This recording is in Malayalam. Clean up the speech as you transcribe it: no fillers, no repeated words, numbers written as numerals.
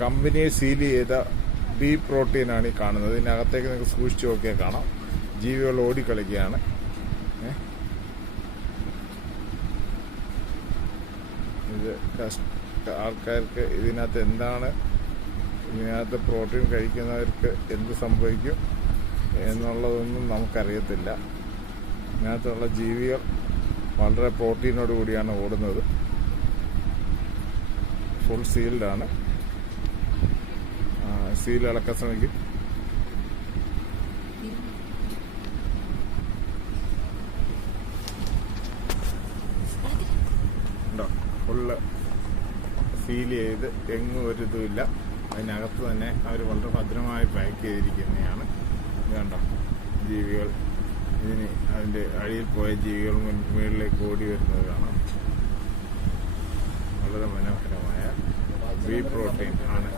കമ്പനി സീൽ ചെയ്ത ബി പ്രോട്ടീനാണ് ഈ കാണുന്നത്. ഇതിനകത്തേക്ക് നിങ്ങൾക്ക് സൂക്ഷിച്ച് നോക്കിയാൽ കാണാം. ജീവികൾ ഓടിക്കളിക്കുകയാണ്. ഇത് ആൾക്കാർക്ക് ഇതിനകത്ത് എന്താണ്, ഇതിനകത്ത് പ്രോട്ടീൻ കഴിക്കുന്നവർക്ക് എന്ത് സംഭവിക്കും എന്നുള്ളതൊന്നും നമുക്കറിയത്തില്ല. ഇതിനകത്തുള്ള ജീവികൾ വളരെ പ്രോട്ടീനോട് കൂടിയാണ് ഓടുന്നത്. ഫുൾ സീൽഡാണ്. സീൽ ഇളക്കാൻ ശ്രമിക്കും. ഉണ്ടോ, ഫുള്ള് സീൽ ചെയ്ത് എങ്ങും ഒരു ഇതുമില്ല. അതിനകത്ത് തന്നെ അവർ വളരെ ഭദ്രമായി പാക്ക് ചെയ്തിരിക്കുന്നതാണ്. ഇത് കണ്ടോ, ജീവികൾ ഇതിന് അതിൻ്റെ അടിയിൽ പോയ ജീവികൾ മുകളിലേക്ക് ഓടി വരുന്നത് കാണാം. വളരെ മനോഹരമായ ബി പ്രോട്ടീൻ ആണ്.